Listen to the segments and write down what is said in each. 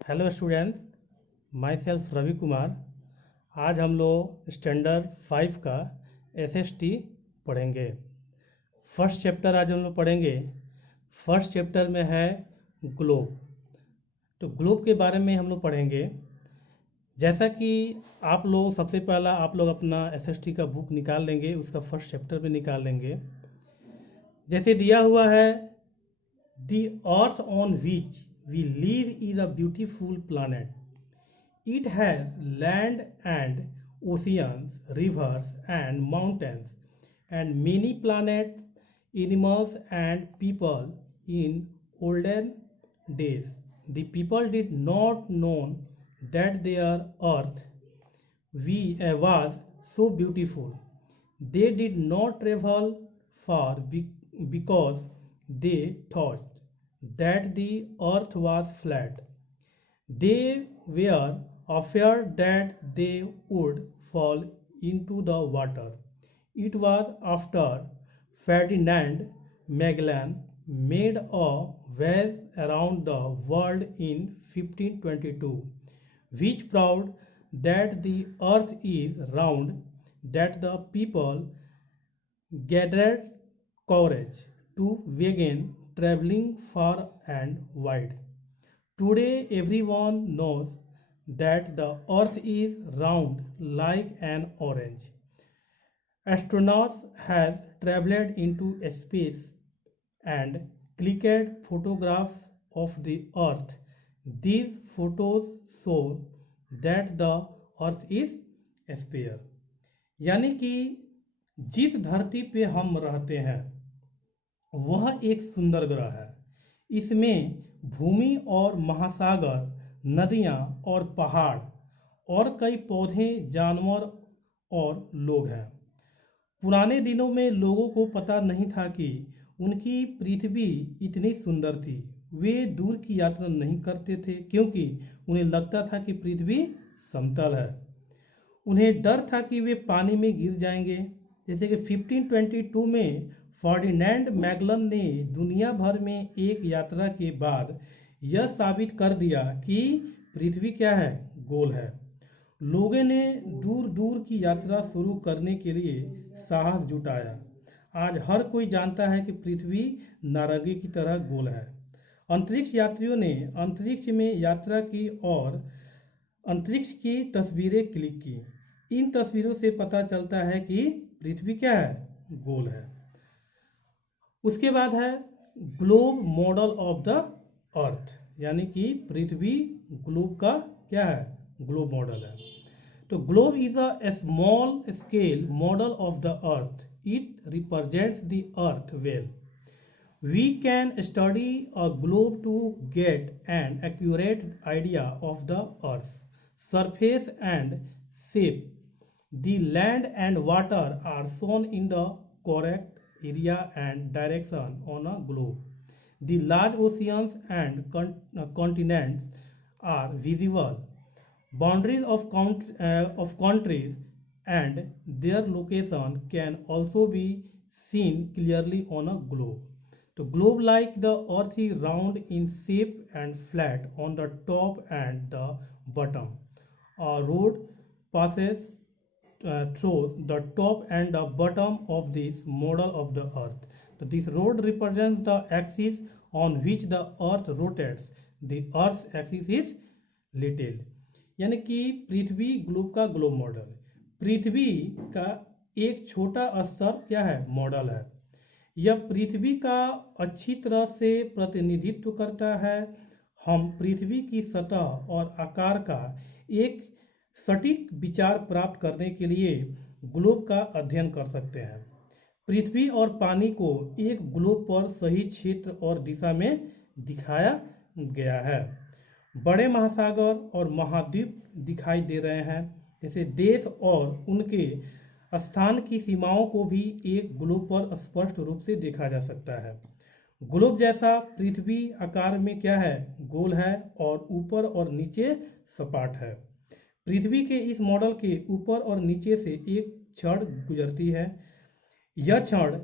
Hello students, myself Ravi Kumar. आज हम लोग स्टैंडर्ड 5 का एसएसटी पढ़ेंगे। फर्स्ट चैप्टर आज हम लोग पढ़ेंगे। फर्स्ट चैप्टर में है ग्लोब। तो ग्लोब के बारे में हम लोग पढ़ेंगे। जैसा कि आप लोग सबसे पहला आप लोग अपना एसएसटी का बुक निकाल लेंगे, उसका फर्स्ट चैप्टर भी निकाल लेंगे। जैसे दिया हुआ है, the earth on which we live is a beautiful planet. It has land and oceans, rivers and mountains, and many planets, animals, and people. In olden days, the people did not know that their earth was so beautiful. They did not travel far because they thought that the earth was flat. They were afraid that they would fall into the water. It was after Ferdinand Magellan made a voyage around the world in 1522, which proved that the earth is round, that the people gathered courage to begin traveling far and wide. Today, everyone knows that the earth is round like an orange. Astronauts have traveled into space and clicked photographs of the earth. These photos show that the earth is sphere. यानी कि जिस धरती पे हम रहते हैं वह एक सुंदर ग्रह है। इसमें भूमि और महासागर, नदियाँ और पहाड़ और कई पौधे, जानवर और लोग हैं। पुराने दिनों में लोगों को पता नहीं था कि उनकी पृथ्वी इतनी सुंदर थी। वे दूर की यात्रा नहीं करते थे क्योंकि उन्हें लगता था कि पृथ्वी समतल है। उन्हें डर था कि वे पानी में गिर जाएंगे। जैसे कि 1522 में फर्डिनेंड मैगलन ने दुनिया भर में एक यात्रा के बाद यह साबित कर दिया कि पृथ्वी क्या है, गोल है। लोगों ने दूर दूर की यात्रा शुरू करने के लिए साहस जुटाया। आज हर कोई जानता है कि पृथ्वी नारंगी की तरह गोल है। अंतरिक्ष यात्रियों ने अंतरिक्ष में यात्रा की और अंतरिक्ष की तस्वीरें क्लिक की। इन तस्वीरों से पता चलता है कि पृथ्वी क्या है, गोल है। उसके बाद है ग्लोब मॉडल ऑफ द अर्थ, यानी कि पृथ्वी ग्लोब का क्या है, ग्लोब मॉडल है। तो globe is a small scale model of the earth. It represents the earth well. We can study a globe to get an accurate idea of the Earth's surface and shape. The land and water are shown in the correct area and direction on a globe. The large oceans and continents are visible. Boundaries of countries and their location can also be seen clearly on a globe. The globe, like the earth, is round in shape and flat on the top and the bottom. A road passes through the top and the bottom of this model of the earth. So this road represents the axis on which the earth rotates. The earth's axis is little. यानी कि पृथ्वी globe का globe model, पृथ्वी का एक छोटा स्तर क्या है, model है। यह पृथ्वी का अच्छी तरह से प्रतिनिधित्व करता है। हम पृथ्वी की सतह और आकार का एक सटीक विचार प्राप्त करने के लिए ग्लोब का अध्ययन कर सकते हैं। पृथ्वी और पानी को एक ग्लोब पर सही क्षेत्र और दिशा में दिखाया गया है। बड़े महासागर और महाद्वीप दिखाई दे रहे हैं। जैसे देश और उनके स्थान की सीमाओं को भी एक ग्लोब पर स्पष्ट रूप से देखा जा सकता है। ग्लोब जैसा पृथ्वी आकार में क्या है, गोल है और ऊपर और नीचे सपाट है। पृथ्वी के इस मॉडल के ऊपर और नीचे से एक छड़ गुजरती है। यह छड़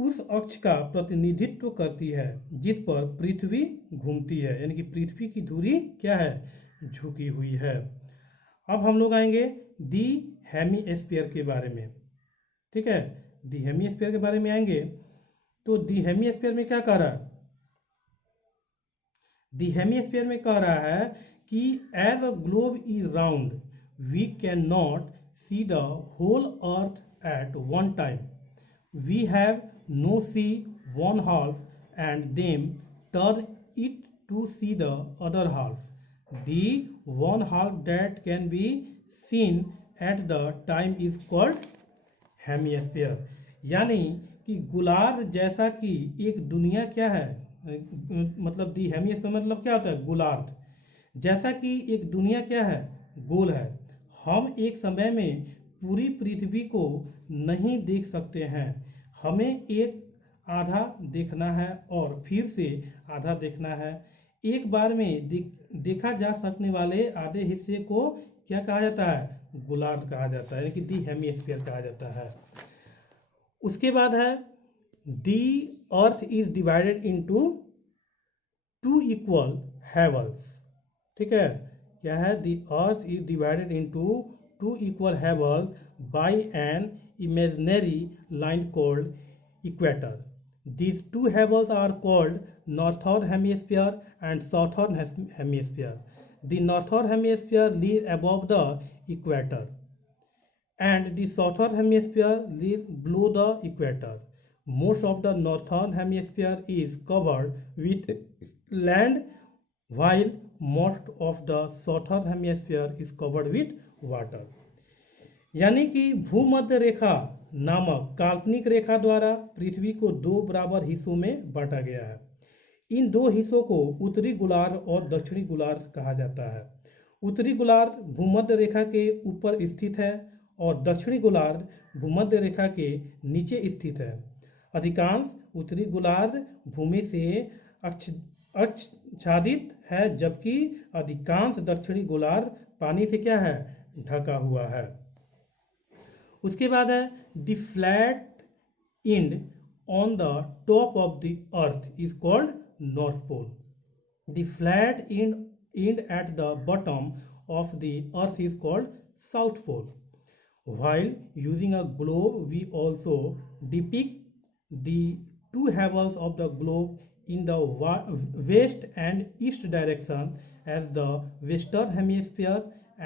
उस अक्ष का प्रतिनिधित्व करती है जिस पर पृथ्वी घूमती है, यानी कि पृथ्वी की धुरी क्या है, झुकी हुई है। अब हम लोग आएंगे दी हेमीस्फीयर के बारे में। ठीक है, दी हेमीस्फीयर के बारे में आएंगे तो दी हेमीस्फीयर में क्या कह रहा है, दी हेमीस्फीयर में कह रहा है कि as a globe is round we can not see the whole earth at one time, we have no see one half and them turn it to see the other half, the one half that can be seen at the time is called hemisphere. यानी कि गोलार्ध जैसा कि एक दुनिया क्या है, मतलब दी हेमीस्फीयर मतलब क्या होता है, गोलार्ध जैसा कि एक दुनिया क्या है, गोल है। हम एक समय में पूरी पृथ्वी को नहीं देख सकते हैं, हमें एक आधा देखना है और फिर से आधा देखना है। एक बार में देखा जा सकने वाले आधे हिस्से को क्या कहा जाता है, गोलार्ध कहा जाता है, यानी कि दी हेमीस्फीयर कहा जाता है। उसके बाद है the earth is divided into two equal halves. ठीक है, क्या है, the earth is divided into two equal halves by an imaginary line called equator. These two heavens are called northern hemisphere and southern hemisphere. The northern hemisphere lies above the equator and the southern hemisphere lies below the equator. Most of the northern hemisphere is covered with land while most of the southern hemisphere is covered with water. यानी कि भूमध्य रेखा नामक काल्पनिक रेखा द्वारा पृथ्वी को दो बराबर हिस्सों में बांटा गया है। इन दो हिस्सों को उत्तरी गोलार्ध और दक्षिणी गोलार्ध कहा जाता है। उत्तरी गोलार्ध भूमध्य रेखा के ऊपर स्थित है और दक्षिणी गोलार्ध भूमध्य रेखा के नीचे स्थित है। अधिकांश उत्तरी गोलार्ध भूमि से आच्छादित है, जबकि अधिकांश दक्षिणी गोलार्ध पानी से क्या है, ढका हुआ है। उसके बाद है the flat end on the top of the earth is called north pole, the flat end at the bottom of the earth is called south pole. While using a globe, we also depict the two heavens of the globe in the west and east direction as the western hemisphere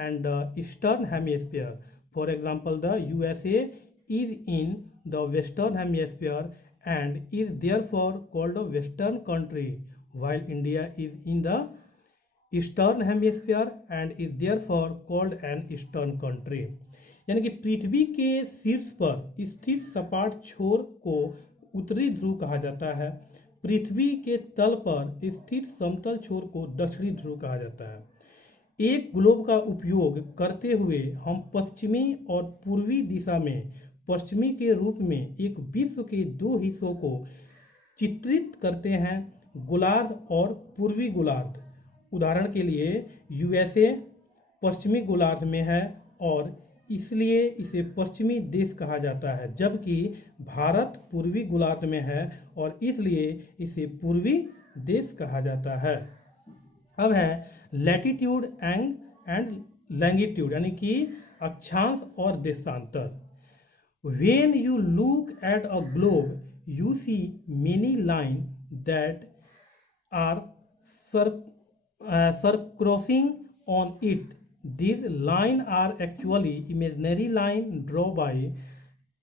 and the eastern hemisphere. For example, the USA is in the western hemisphere and is therefore called a western country, while India is in the eastern hemisphere and is therefore called an eastern country. यानी कि पृथ्वी के शीर्ष पर स्थित सपाट छोर को उत्तरी ध्रुव कहा जाता है, पृथ्वी के तल पर स्थित समतल छोर को दक्षिणी ध्रुव कहा जाता है। एक ग्लोब का उपयोग करते हुए हम पश्चिमी और पूर्वी दिशा में पश्चिमी के रूप में एक विश्व के दो हिस्सों को चित्रित करते हैं, गोलार्ध और पूर्वी गोलार्ध। उदाहरण के लिए यूएसए पश्चिमी गोलार्ध में है और इसलिए इसे पश्चिमी देश कहा जाता है, जबकि भारत पूर्वी गोलार्ध में है और इसलिए इसे पूर्वी देश कहा जाता है। अब है लैटिट्यूड एंड लैंगिट्यूड, यानी कि अक्षांश और देशांतर। When you look at a globe you see many line that are circrossing on it. These lines are actually imaginary lines drawn by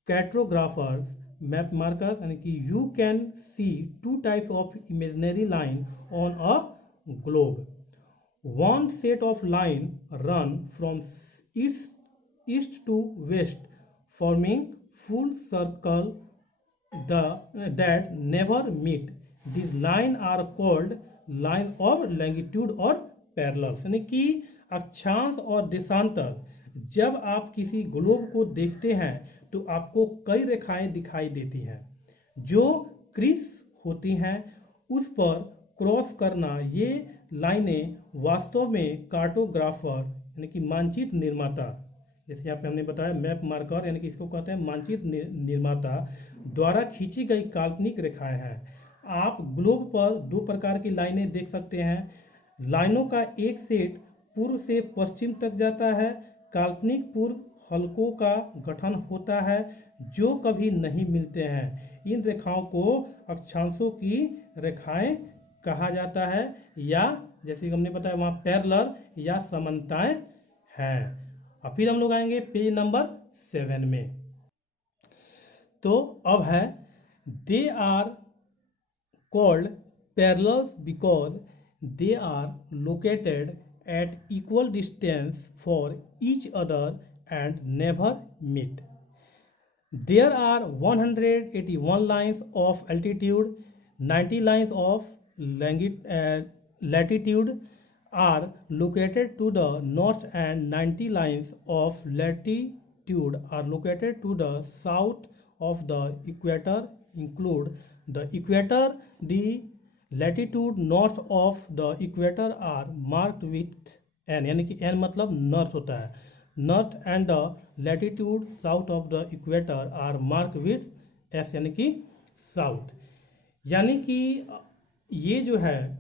cartographers, map markers, and you can see two types of imaginary line on a globe. One set of lines run from east to west, forming full circle that never meet. These lines are called line of longitude और parallels, यानी कि अक्षांश और देशांतर। जब आप किसी globe को देखते हैं तो आपको कई रेखाएं दिखाई देती हैं जो क्रिस होती हैं, उस पर क्रॉस करना। ये लाइनें वास्तव में कार्टोग्राफर यानी कि मानचित्र निर्माता जैसे यहाँ पे हमने बताया मैप मार्कर यानी कि इसको कहते हैं मानचित्र निर्माता द्वारा खींची गई काल्पनिक रेखाएं हैं। आप ग्लोब पर दो प्रकार की लाइनें देख सकते हैं। लाइनों का एक सेट पूर्व से पश्चिम तक जाता है। काल्पनिक पूर्व हलकों का गठन होता है जो कभी नहीं मिलते हैं। इन रेखाओं को अक्षांशों की रेखाएं कहा जाता है, या जैसे हमने बताया वहाँ पैरेलल या समानताएं हैं। और फिर हम लोग आएंगे पेज नंबर 7 में। तो अब है they are called parallels because they are located at equal distance for each other and never meet. There are 181 lines of altitude, 90 lines of latitude are located to the north and 90 lines of latitude are located to the south of the equator. Include the equator, the latitude north of the equator are marked with N, यानी कि N मतलब north होता है, north and the latitude south of the equator are marked with S, यानी कि south. यानी कि ये जो है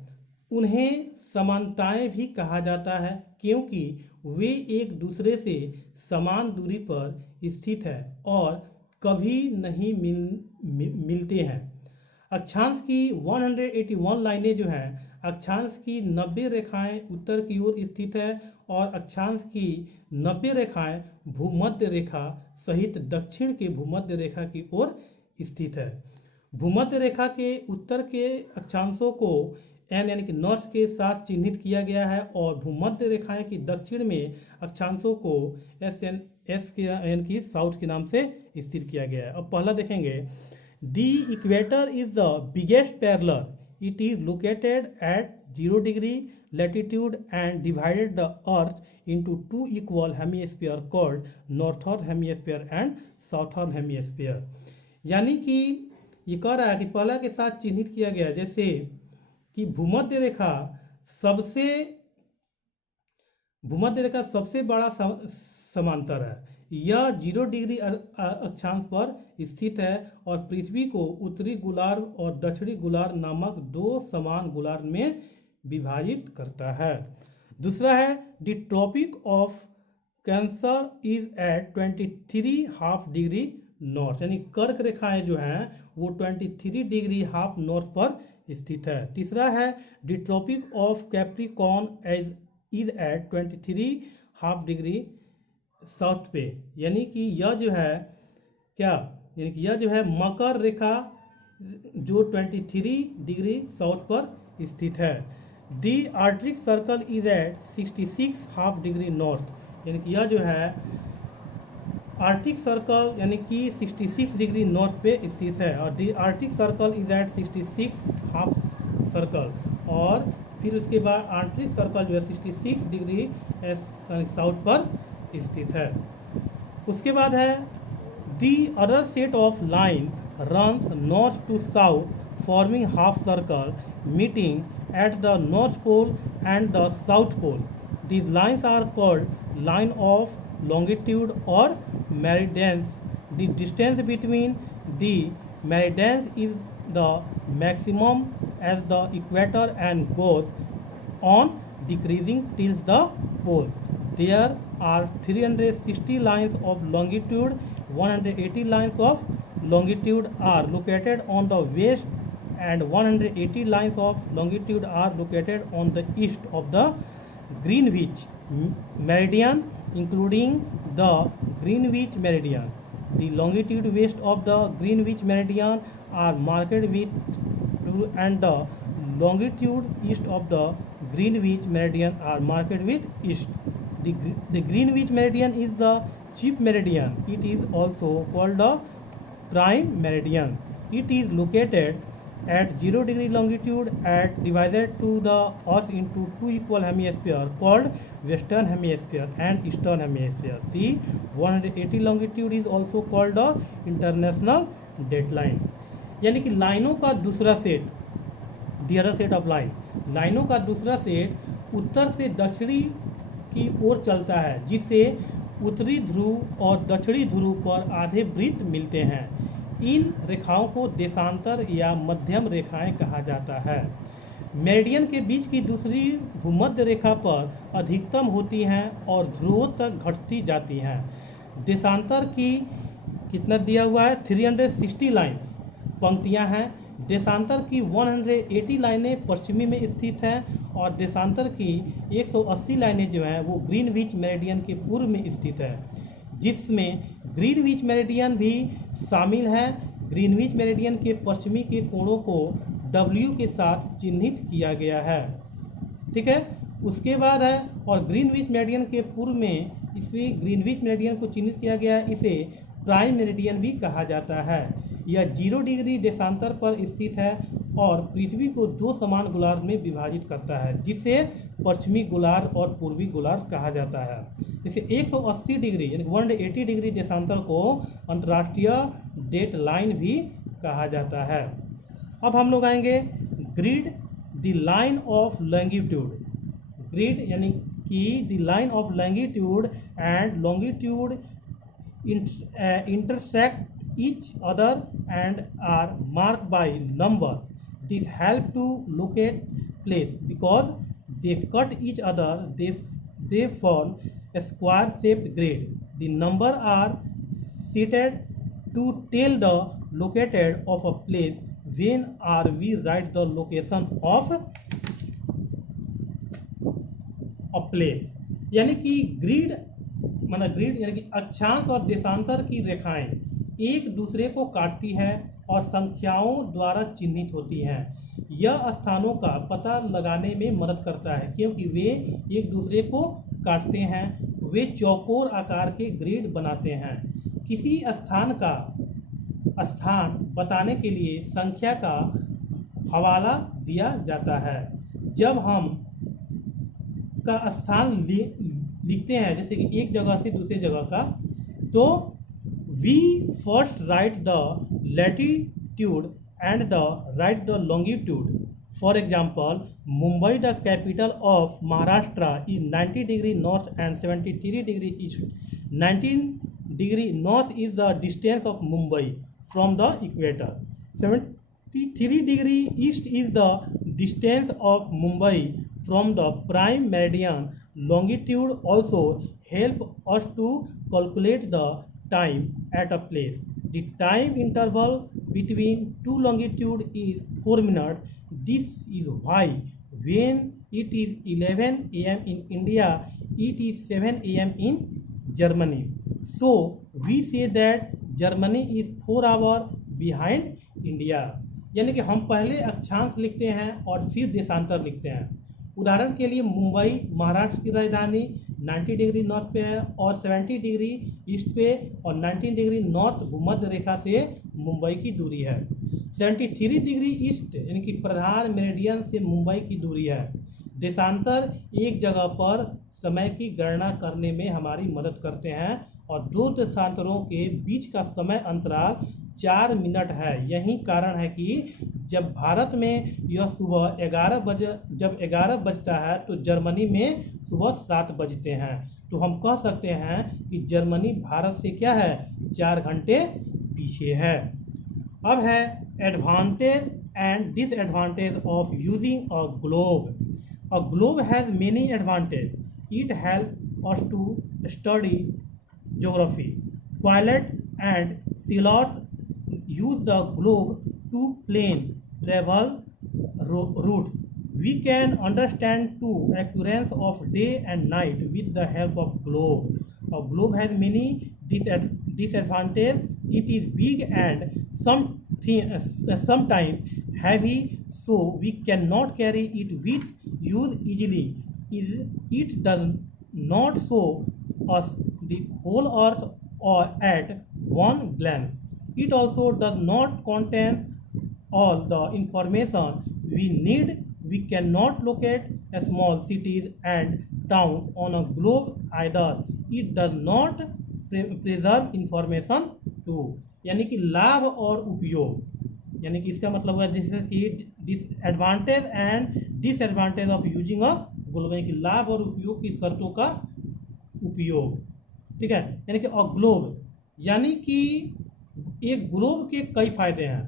उन्हें समानताएं भी कहा जाता है क्योंकि वे एक दूसरे से समान दूरी पर स्थित है और कभी नहीं मिलते हैं। अक्षांश की 181 लाइनें जो हैं, अक्षांश की 90 रेखाएं उत्तर की ओर स्थित है और अक्षांश की 90 रेखाएं भूमध्य रेखा सहित दक्षिण के भूमध्य रेखा की ओर स्थित है। भूमध्य रेखा के उत्तर के अक्षांशों को एन यानी कि नॉर्थ के साथ चिन्हित किया गया है और भूमध्य रेखाएं की दक्षिण में अक्षांशों को एस के यानी कि साउथ के नाम से स्थिर किया गया है। अब पहला देखेंगे, The equator is the biggest parallel. It is located at 0 degree latitude and divided the earth into two equal hemispheres called northern hemisphere and southern hemisphere. यानी कि ये कह रहा है कि पहला के साथ चिन्हित किया गया, जैसे कि भूमध्य रेखा सबसे बड़ा समांतर है। यह 0 डिग्री अक्षांश पर स्थित है और पृथ्वी को उत्तरी गोलार्ध और दक्षिणी गोलार्ध नामक दो समान गोलार्ध में विभाजित करता है। दूसरा है the tropic of cancer is at 23 half degree north, यानी कर्क रेखाएं जो हैं वो 23 डिग्री हाफ नॉर्थ पर स्थित है। तीसरा है the tropic of capricorn is at 23 half degree south पे, यानी कि यह जो है क्या, यानी कि यह जो है मकर रेखा जो 23 डिग्री साउथ पर स्थित है। The Arctic Circle is at 66 half degree north, यानी कि यह जो है आर्कटिक सर्कल यानी कि 66 डिग्री नॉर्थ पे स्थित है और the Arctic Circle is at 66 half circle, और फिर उसके बाद आर्कटिक सर्कल जो है 66 डिग्री साउथ पर स्थित है। उसके बाद है the other set of line runs north to south forming half circle meeting at the north pole and the south pole. These lines are called line of longitude or meridians. The distance between the meridians is the maximum as the equator and goes on decreasing till the poles. There are 360 lines of longitude. 180 lines of longitude are located on the west and 180 lines of longitude are located on the east of the Greenwich meridian, including the Greenwich meridian. The longitude west of the Greenwich meridian are marked with 2 and the longitude east of the Greenwich meridian are marked with east. The Greenwich meridian is the chief meridian. It is also called the prime meridian. It is located at 0 degree longitude and divided to the earth into two equal hemispheres called western hemisphere and eastern hemisphere. The 180 longitude is also called the international dateline. यानी कि लाइनों का दूसरा set, the other set of line, लाइनों का दूसरा set उत्तर से दक्षिणी की ओर चलता है, जिससे उत्तरी ध्रुव और दक्षिणी ध्रुव पर आधे वृत्त मिलते हैं। इन रेखाओं को देशांतर या मध्यम रेखाएं कहा जाता है। मेरिडियन के बीच की दूसरी भूमध्य रेखा पर अधिकतम होती हैं और ध्रुवों तक घटती जाती हैं। देशांतर की कितना दिया हुआ है, 360 लाइन्स पंक्तियां हैं। देशांतर की 180 लाइनें पश्चिमी में स्थित हैं और देशांतर की 180 लाइनें जो हैं वो ग्रीनविच मेरिडियन के पूर्व में स्थित है, जिसमें ग्रीनविच मेरिडियन भी शामिल है। ग्रीनविच मेरिडियन के पश्चिमी के कोणों को W के साथ चिन्हित किया गया है। ठीक है, उसके बाद है और ग्रीनविच मेरिडियन के पूर्व में इसलिए ग्रीनविच मेरिडियन को चिन्हित किया गया है, इसे प्राइम मेरिडियन भी कहा जाता है। यह 0 डिग्री देशांतर पर स्थित है और पृथ्वी को दो समान गोलार्ध में विभाजित करता है, जिसे पश्चिमी गोलार्ध और पूर्वी गोलार्ध कहा जाता है। इसे 180 डिग्री यानी 180 डिग्री देशांतर को अंतर्राष्ट्रीय डेट लाइन भी कहा जाता है। अब हम लोग आएंगे grid the line of longitude. Grid यानी कि the line of longitude and longitude intersect each other and are marked by numbers. This help to locate place because they cut each other. They form a square-shaped grid. The number are seated to tell the located of a place. When are we write the location of a place? यानी कि grid यानी कि अक्षांश और देशांतर की रेखाएं एक दूसरे को काटती है और संख्याओं द्वारा चिन्हित होती हैं। यह स्थानों का पता लगाने में मदद करता है क्योंकि वे एक दूसरे को काटते हैं। वे चौकोर आकार के ग्रिड बनाते हैं। किसी स्थान का स्थान बताने के लिए संख्या का हवाला दिया जाता है। जब हम का स्थान लिखते हैं जैसे कि एक जगह से दूसरी जगह का, तो we first write the latitude and the write the longitude. For example, Mumbai the capital of Maharashtra is 90 degree north and 73 degree east. 19 degree north is the distance of Mumbai from the equator. 73 degree east is the distance of Mumbai from the prime meridian. Longitude also help us to calculate the time at a place. The time interval between two longitude is 4 minutes. This is why when it is 11 a.m. in India, it is 7 a.m. in Germany. So we say that Germany is 4 hours behind India. यानी कि हम पहले अक्षांश लिखते हैं और फिर देशांतर लिखते हैं। उदाहरण के लिए मुंबई महाराष्ट्र की राजधानी 90 डिग्री नॉर्थ पे है और 70 डिग्री ईस्ट पे और 19 डिग्री नॉर्थ भूमध्य रेखा से मुंबई की दूरी है। 73 डिग्री ईस्ट यानी कि प्रधान मेरिडियन से मुंबई की दूरी है। देशांतर एक जगह पर समय की गणना करने में हमारी मदद करते हैं और दो देशांतरों के बीच का समय अंतराल 4 मिनट है। यही कारण है कि जब भारत में यह सुबह 11 बजता है तो जर्मनी में सुबह 7 बजते हैं। तो हम कह सकते हैं कि जर्मनी भारत से क्या है, 4 घंटे पीछे है। अब है advantage and disadvantage of using a globe. A globe has many advantage. It help us to study geography. Pilot and sailors use the globe to plan travel routes. We can understand two occurrence of day and night with the help of globe. A globe has many disadvantages. It is big and sometimes heavy, so we cannot carry it with use easily. It does not show us the whole earth or at one glance. It also does not contain all the information we need. We cannot locate small cities and towns on a globe either. It does not preserve information too. यानी कि लाभ और उपयोग, यानी कि इसका मतलब है जैसे कि disadvantage and disadvantage of using a globe, यानी कि लाभ और उपयोग की शर्तों का उपयोग। ठीक है, यानी कि अ ग्लोब, यानी कि एक ग्लोब के कई फायदे हैं।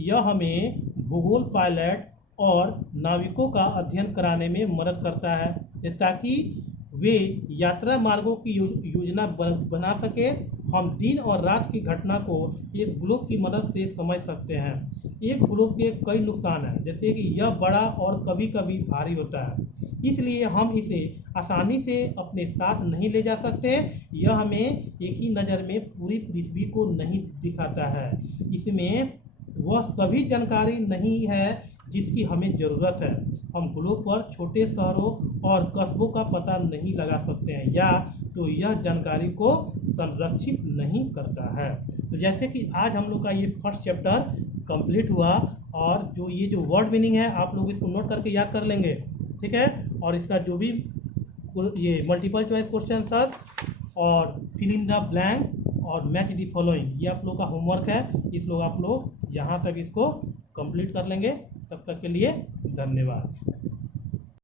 यह हमें भूगोल, पायलट और नाविकों का अध्ययन कराने में मदद करता है ताकि वे यात्रा मार्गों की योजना बना सके। हम दिन और रात की घटना को एक ग्लोब की मदद से समझ सकते हैं। एक ग्लोब के कई नुकसान हैं, जैसे कि यह बड़ा और कभी कभी भारी होता है, इसलिए हम इसे आसानी से अपने साथ नहीं ले जा सकते। यह हमें एक ही नज़र में पूरी पृथ्वी को नहीं दिखाता है। इसमें वह सभी जानकारी नहीं है जिसकी हमें ज़रूरत है। हम ग्लोब पर छोटे शहरों और कस्बों का पता नहीं लगा सकते हैं, या तो यह जानकारी को संरक्षित नहीं करता है। तो जैसे कि आज हम लोग का ये फर्स्ट चैप्टर कंप्लीट हुआ, और जो ये जो वर्ड मीनिंग है आप लोग इसको नोट करके याद कर लेंगे, ठीक है। और इसका जो भी ये मल्टीपल चॉइस क्वेश्चन सर और फिल इन द ब्लैंक और मैच द फॉलोइंग, ये आप लोग का होमवर्क है। इस लोग आप लोग यहाँ तक इसको कंप्लीट कर लेंगे। तब तक के लिए धन्यवाद।